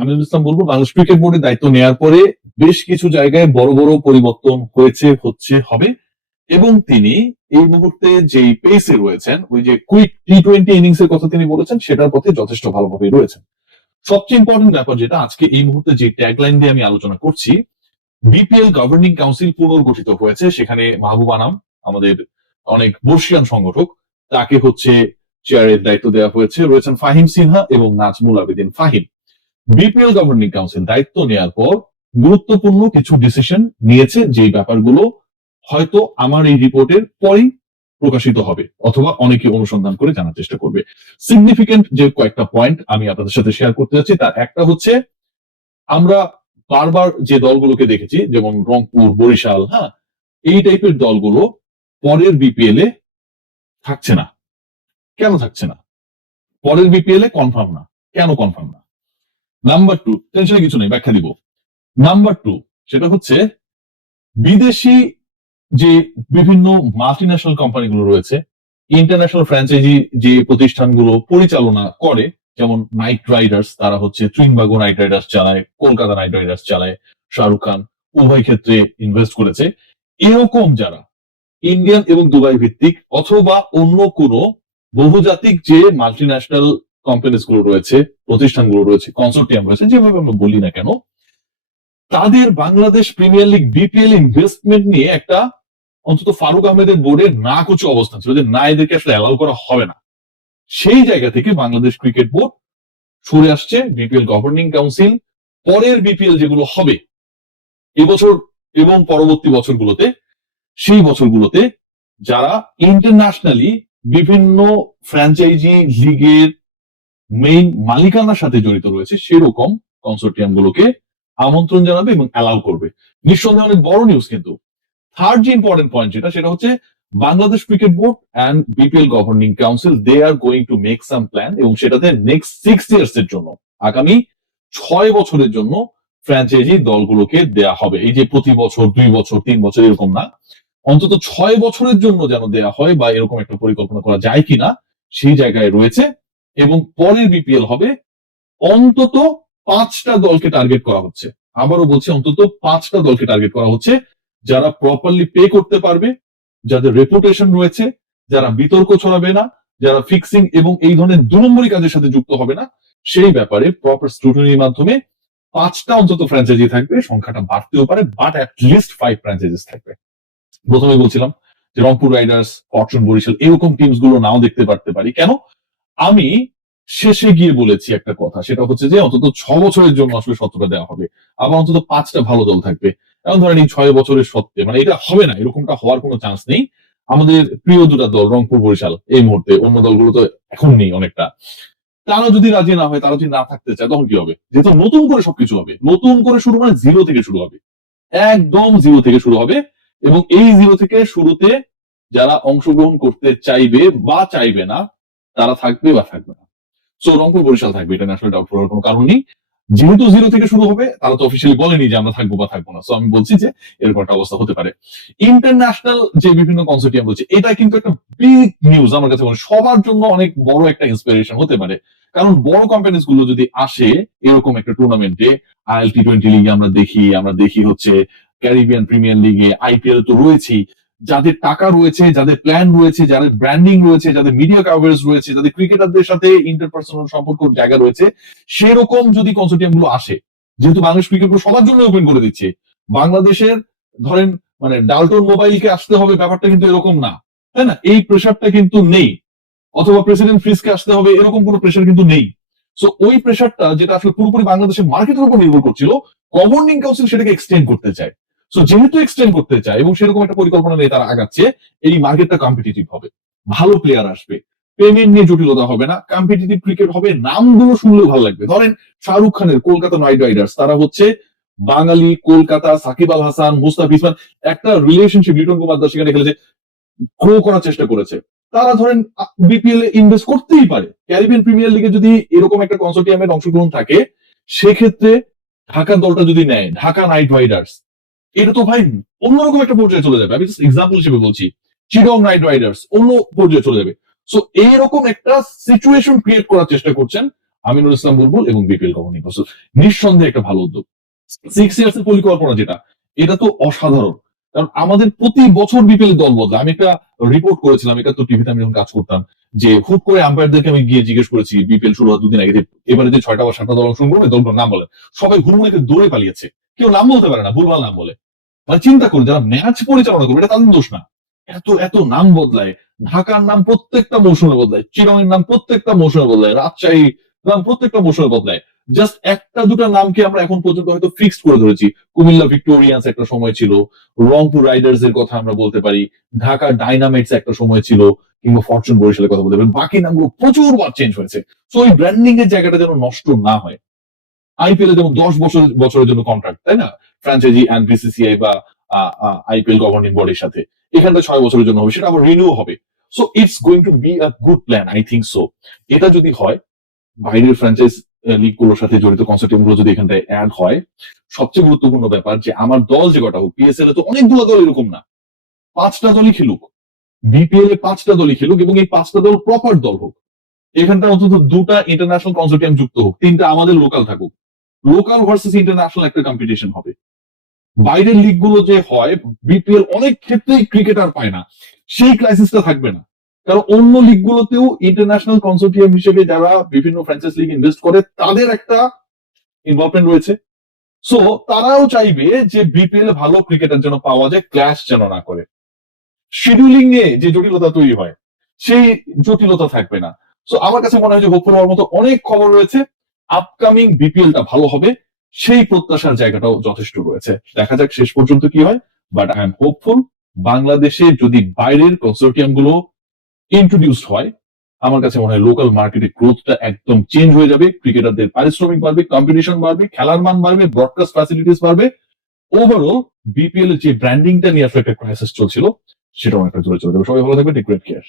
আমিনুল ইসলাম বলব, বাংলাদেশ ক্রিকেট বোর্ডের দায়িত্ব নেওয়ার পরে বেশ কিছু জায়গায় বড় বড় পরিবর্তন হয়েছে, হচ্ছে, হবে। এবং তিনি এই মুহূর্তে যে পেসে রয়েছেন, ওই যে কুইক টি টোয়েন্টি ইনিংস এর কথা তিনি বলেছেন, সেটার পথে যথেষ্ট ভালোভাবে রয়েছেন। সবচেয়ে ইম্পর্টেন্ট ব্যাপার যেটা, আজকে এই মুহূর্তে যে ট্যাগলাইন দিয়ে আমি আলোচনা করছি বিপিএল গভর্নিং কাউন্সিল পুনর্গঠিত হয়েছে। সেখানে মাহবুব আনাম, আমাদের অনেক বর্ষিয়ান সংগঠক, তাকে হচ্ছে চেয়ারের দায়িত্ব দেওয়া হয়েছে। রয়েছেন ফাহিম সিনহা এবং Nazmul Abedin Fahim. BPL governing council দায়িত্ব নেওয়ার পর গুরুত্বপূর্ণ কিছু ডিসিশন নিয়েছে যে ব্যাপারগুলো হয়তো আমার এই রিপোর্টের পরেই প্রকাশিত হবে অথবা অনেকে অনুসন্ধান করে জানার চেষ্টা করবে। সিগনিফিকেন্ট যে কয়েকটা পয়েন্ট আমি আপনাদের সাথে শেয়ার করতে যাচ্ছি, তার একটা হচ্ছে আমরা বারবার যে দলগুলোকে দেখেছি, যেমন রংপুর, বরিশাল হ্যাঁ এই টাইপের দলগুলো পরের বিপিএল এ থাকছে না। কেন থাকছে না? পরের বিপিএল এ কনফার্ম না। কেন কনফার্ম না? নাম্বার টু টেনশনে কিছু নেই, ব্যাখ্যা দিব। নাম্বার টু সেটা হচ্ছে বিদেশি যে বিভিন্ন মাল্টি ন্যাশনাল কোম্পানিগুলো রয়েছে ইন্টারন্যাশনাল ফ্র্যাঞ্চাইজি যে প্রতিষ্ঠানগুলো পরিচালনা করে, যেমন নাইট রাইডার্স তারা হচ্ছে ত্রিনবাগো নাইট রাইডার্স চালায়, কলকাতা নাইট রাইডার্স চালায় শাহরুখ খান উভয় ক্ষেত্রে ইনভেস্ট করেছে। এরকম যারা ইন্ডিয়ান এবং দুবাই ভিত্তিক অথবা অন্য কোনো বহুজাতিক যে মাল্টি ন্যাশনাল কোম্পানিজগুলো রয়েছে, প্রতিষ্ঠানগুলো রয়েছে কনসোর্টিয়াম রয়েছে, যেভাবে আমরা বলি না কেন, তাদের Bangladesh premier league BPL investment নিয়ে একটা অন্তত ফারুক আহমেদের বোর্ডে না কিছু অবস্থান ছিল যে না, এদেরকে আসলে অ্যালাউ করা হবে না। সেই জায়গা থেকে বাংলাদেশ ক্রিকেট বোর্ড সরে আসছে বিপিএল গভর্নিং কাউন্সিল পরের বিপিএল যেগুলো হবে, এবছর এবং পরবর্তী বছরগুলোতে, সেই বছরগুলোতে যারা ইন্টারন্যাশনালি বিভিন্ন ফ্র্যাঞ্চাইজি লিগের মেইন মালিকানার সাথে জড়িত রয়েছে সেরকম কনসোর্টিয়াম গুলোকে আমন্ত্রণ জানাবে এবং অ্যালাউ করবে। নিঃসন্দেহে অনেক বড় নিউজ কিন্তু। থার্ড যে ইম্পর্টেন্ট পয়েন্ট যেটা, সেটা হচ্ছে Bangladesh cricket board and BPL governing council they are going to make some plan এবং সেটাতে নেক্সট সিক্স ইয়ার্স এর জন্য, আগামী ছয় বছরের জন্য ফ্র্যাঞ্চাইজি দলগুলোকে দেয়া হবে। এই যে প্রতি বছর, দুই বছর, তিন বছর এরকম না। অন্তত ছয় বছরের জন্য যেন দেয়া হয় বা এরকম একটা পরিকল্পনা করা যায় কিনা, সেই জায়গায় রয়েছে। এবং পরের বিপিএল হবে অন্তত পাঁচটা দলকে টার্গেট করা হচ্ছে। আবারও বলছি, অন্তত পাঁচটা দলকে টার্গেট করা হচ্ছে যারা প্রপারলি পে করতে পারবে, যাদের রেপুটেশন রয়েছে, যারা বিতর্ক ছড়াবে না, যারা ফিক্সিং এবং এই ধরনের দু নম্বরী কাজের সাথে যুক্ত হবে না, সেই ব্যাপারে প্রপার স্ক্রুটনির মাধ্যমে পাঁচটা অন্তত ফ্র্যাঞ্চাইজি থাকবে, সংখ্যাটা বাড়তেও পারে but at least five franchises থাকবে। প্রথমে বলছিলাম যে রংপুর রাইডার্স ফরচুন বরিশাল এরকম টিমসগুলো নাও দেখতে পারতে পারি। কেন? আমি শেষে গিয়ে বলেছি একটা কথা, সেটা হচ্ছে যে অন্তত ছ বছরের জন্য আসলে সত্যটা দেওয়া হবে। আবার অন্তত পাঁচটা ভালো দল থাকবে। এখন ধরেন এই ছয় বছরের সত্ত্বে মানে এটা হবে না, এরকমটা হওয়ার কোনো চান্স নেই। আমাদের প্রিয় দুটা দল, রংপুর, বরিশাল, এই মুহূর্তে অন্য দলগুলো তো এখন নেই অনেকটা। তারা যদি রাজি না হয়, তারা যদি না থাকতে চায়, তখন কি হবে? যেহেতু নতুন করে সবকিছু হবে। নতুন করে শুরু মানে জিরো থেকে শুরু হবে। একদম জিরো থেকে শুরু হবে এবং এই জিরো থেকে শুরুতে যারা অংশগ্রহণ করতে চাইবে বা চাইবে না তারা থাকবে বা থাকবে না। সো রংপুর বরিশাল থাকবে, এটা ন্যাশনাল ডাউট করার কোনো কারণ নেই। যেহেতু জিরো থেকে শুরু হবে, তারা তো অফিসিয়ালি বলেনি যে আমরা থাকব বা থাকব না। সো আমি বলছি যে এরকম একটা অবস্থা হতে পারে। ইন্টারন্যাশনাল যে বিভিন্ন কনসোর্টিয়াম বলছে এটা কিন্তু একটা বিগ নিউজ আমার কাছে মনে সবার জন্য অনেক বড় একটা ইন্সপিরেশন হতে পারে। কারণ বড় কোম্পানিজগুলো যদি আসে, এরকম একটা টুর্নামেন্টে আইএল টি টোয়েন্টি লিগে আমরা দেখি আমরা দেখি হচ্ছে ক্যারিবিয়ান প্রিমিয়ার লিগে আইপিএল তো রয়েছেই। যাদের টাকা রয়েছে, যাদের প্ল্যান রয়েছে, যাদের ব্র্যান্ডিং রয়েছে, যাদের মিডিয়া কাভারেজ রয়েছে, যাদের ক্রিকেটারদের সাথে ইন্টারপার্সোনাল সম্পর্ক জায়গা রয়েছে, সেরকম যদি কনসোর্টিয়ামগুলো আসে, যেহেতু বাংলাদেশ ক্রিকেট সবার জন্য ওপেন করে দিচ্ছে, বাংলাদেশের ধরেন মানে ডালটন মোবাইলকে আসতে হবে ব্যাপারটা কিন্তু এরকম না, তাই না? এই প্রেশারটা কিন্তু নেই, অথবা প্রেসিডেন্ট ফ্রিজকে আসতে হবে, এরকম কোনো প্রেশার কিন্তু নেই। সো ওই প্রেশারটা যেটা আসলে পুরোপুরি বাংলাদেশের মার্কেটের উপর নির্ভর করছিল গভর্নিং কাউন্সিল সেটাকে এক্সটেন্ড করতে চায়। সো যেহেতু এক্সটেন্ড করতে চায় এবং সেরকম একটা পরিকল্পনা নিয়ে তারা আগাচ্ছে, এই মার্কেটটা কম্পিটিটিভ হবে। ভালো প্লেয়ার আসবে। পেমেন্ট নিয়ে জটিলতা হবে না। কম্পিটিটিভ ক্রিকেট হবে। নামগুলো শুনলেও ভালো লাগবে। ধরেন শাহরুখ খানের কলকাতা নাইট রাইডার্স। তারা হচ্ছে বাঙালি, কলকাতা, সাকিব আল হাসান মুস্তাফিজমান একটা রিলেশনশিপ লিটন কুমার দাস সেখানে খেলেছে গ্রো করার চেষ্টা করেছে। তারা ধরেন বিপিএল এ ইনভেস্ট করতেই পারে। ক্যারিবিয়ান প্রিমিয়ার লিগে যদি এরকম একটা কনসোর্টিয়ামের অংশগ্রহণ থাকে, সেক্ষেত্রে ঢাকা দলটা যদি নেয়, ঢাকা নাইট রাইডার্স এটা তো ভাই অন্যরকম একটা পর্যায়ে চলে যাবে। আমি এক্সাম্পল হিসেবে বলছি চিরং নাইট রাইডার্স অন্য পর্যায়ে চলে যাবে। সো এইরকম একটা সিচুয়েশন ক্রিয়েট করার চেষ্টা করছেন আমিনুল ইসলাম বুলবুল এবং বিপিএল গভর্নিং নিঃসন্দেহে একটা ভালো উদ্যোগ। সিক্স ইয়ার্স এর পরিকল্পনা যেটা, এটা তো অসাধারণ। কারণ আমাদের প্রতি বছর বিপিএল দল বদলায়। আমি একটা রিপোর্ট করেছিলাম এটা তো টিভিতে আমি যখন কাজ করতাম, যে হুট করে আম্পায়ারদেরকে আমি গিয়ে জিজ্ঞেস করেছি, বিপিএল শুরু হওয়ার দুদিন আগে এবারে যে ছয়টা বা সাতটা দল অংশগ্রহণ করবে দলগুলোর নাম বলেন। সবাই হুড়মুড়ে দৌড়ে পালিয়েছে। কেউ নাম বলতে পারে না, ভুলভাল নাম বলে। মানে চিন্তা করুন যারা ম্যাচ পরিচালনা করবে, এটা তাদের দোষ না। এত এত নাম বদলায়, ঢাকার নাম প্রত্যেকটা মৌসুমে বদলায় চিরঙের নাম প্রত্যেকটা মৌসুমে বদলায়, রাজশাহী নাম প্রত্যেকটা মৌসুমে বদলায়। জাস্ট একটা দুটা নামকে আমরা এখন পর্যন্ত হয়তো ফিক্সড করে ধরেছি। কুমিল্লা ভিক্টোরিয়ান্স একটা সময় ছিল, রংপুর রাইডার্স এর কথা আমরা বলতে পারি ঢাকা ডাইনামিক্স একটা সময় ছিল, কিংবা ফরচুন বরিশালের কথা বলতে পারি। বাকি নামগুলো প্রচুর বার চেঞ্জ হয়েছে। তো ওই ব্র্যান্ডিং এর জায়গাটা যেন নষ্ট না হয়। আইপিএল এ যেমন দশ বছর বছরের জন্য কন্ট্রাক্ট তাই না? ফ্র্যাঞ্চাইজি অ্যান্ড বিসিসিআই বা আইপিএল গভর্নিং বডির সাথে। এখানটা ছয় বছরের জন্য হবে, সেটা আবার রিনিউ হবে। So it's going to be a good plan I think so এটা যদি হয়, বাইরের ফ্র্যাঞ্চাইজ লিগগুলোর সাথে জড়িত কনসেপ্টগুলো যদি এখানটায় অ্যাড হয়, সবচেয়ে গুরুত্বপূর্ণ ব্যাপার যে আমার দল যে কটা হোক পিএসএল এ তো অনেকগুলো দল এরকম না। পাঁচটা দলই খেলুক। বিপিএল এ পাঁচটা দলই খেলুক এবং এই পাঁচটা দল প্রপার দল হোক। এখানটা অন্তত দুটা ইন্টারন্যাশনাল কনসোর্টিয়াম যুক্ত হোক, তিনটা আমাদের লোকাল থাকুক। লোকাল ভার্সেস ইন্টারন্যাশনাল একটা কম্পিটিশন হবে। বাইরের লিগগুলো যে হয় বিপিএল অনেক ক্ষেত্রেই ক্রিকেটার পায় না। সেই ক্রাইসিসটা থাকবে না। কারণ অন্য লিগ গুলোতেও ইন্টারন্যাশনাল কনসোর্টিয়াম হিসেবে যারা বিভিন্ন ফ্র্যাঞ্চাইজ লিগ ইনভেস্ট করে, তাদের একটা ইনভলভমেন্ট রয়েছে। সো তারাও চাইবে যে বিপিএল ভালো ক্রিকেটার যেন পাওয়া যায় ক্ল্যাশ যেন না করে। শিডিউলিং এ যে জটিলতা তৈরি হয়, সেই জটিলতা থাকবে না। সো আমার কাছে মনে হয় যে হোপফুল মতো অনেক খবর রয়েছে। আপকামিং বিপিএলটা ভালো হবে, সেই প্রত্যাশার জায়গাটাও যথেষ্ট রয়েছে। দেখা যাক শেষ পর্যন্ত কি হয় বাট আই এম হোপফুল বাংলাদেশে যদি বাইরের কনসোর্টিয়ামগুলো হয়, আমার কাছে মনে হয় লোকাল মার্কেটের গ্রোথটা একদম চেঞ্জ হয়ে যাবে ক্রিকেটারদের পারিশ্রমিক বাড়বে কম্পিটিশন বাড়বে, খেলার মান বাড়বে ব্রডকাস্ট ফ্যাসিলিটিস বাড়বে। ওভারঅল বিপিএল যে ব্র্যান্ডিংটা নিয়ে আসলে একটা ক্রাইসিস চলছিল সেটা অনেকটা দূরে চলে যাবে। সবাই ভালো থাকবে টেক কেয়ার